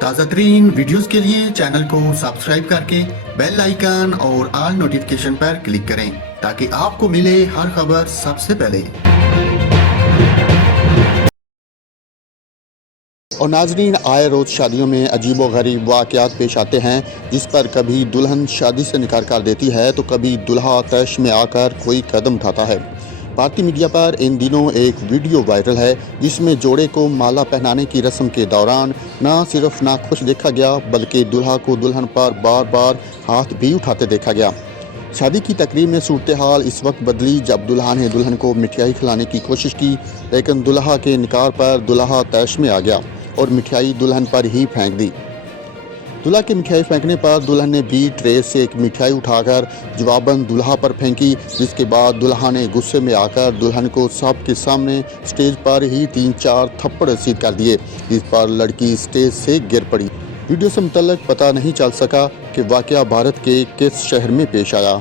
تازہ ترین ویڈیوز کے لیے چینل کو سبسکرائب کر کے بیل آئیکن اور آل نوٹیفیکیشن پر کلک کریں تاکہ آپ کو ملے ہر خبر سب سے پہلے۔ اور ناظرین، آئے روز شادیوں میں عجیب و غریب واقعات پیش آتے ہیں، جس پر کبھی دلہن شادی سے انکار کر دیتی ہے تو کبھی دلہا طیش میں آ کر کوئی قدم اٹھاتا ہے۔ بھارتی میڈیا پر ان دنوں ایک ویڈیو وائرل ہے جس میں جوڑے کو مالا پہنانے کی رسم کے دوران نہ صرف ناخوش دیکھا گیا بلکہ دلہا کو دلہن پر بار بار ہاتھ بھی اٹھاتے دیکھا گیا۔ شادی کی تقریب میں صورتحال اس وقت بدلی جب دلہا نے دلہن کو مٹھائی کھلانے کی کوشش کی، لیکن دلہا کے انکار پر دلہا طیش میں آ گیا اور مٹھائی دلہن پر ہی پھینک دی۔ دلہا کے مٹھائی پھینکنے پر دلہن نے بھی ٹرے سے ایک مٹھائی اٹھا کر جواباً دلہا پر پھینکی، جس کے بعد دلہا نے غصے میں آ کر دلہن کو سب کے سامنے سٹیج پر ہی 3-4 تھپڑ رسید کر دیے، جس پر لڑکی سٹیج سے گر پڑی۔ ویڈیو سے متعلق پتہ نہیں چل سکا کہ واقعہ بھارت کے کس شہر میں پیش آیا۔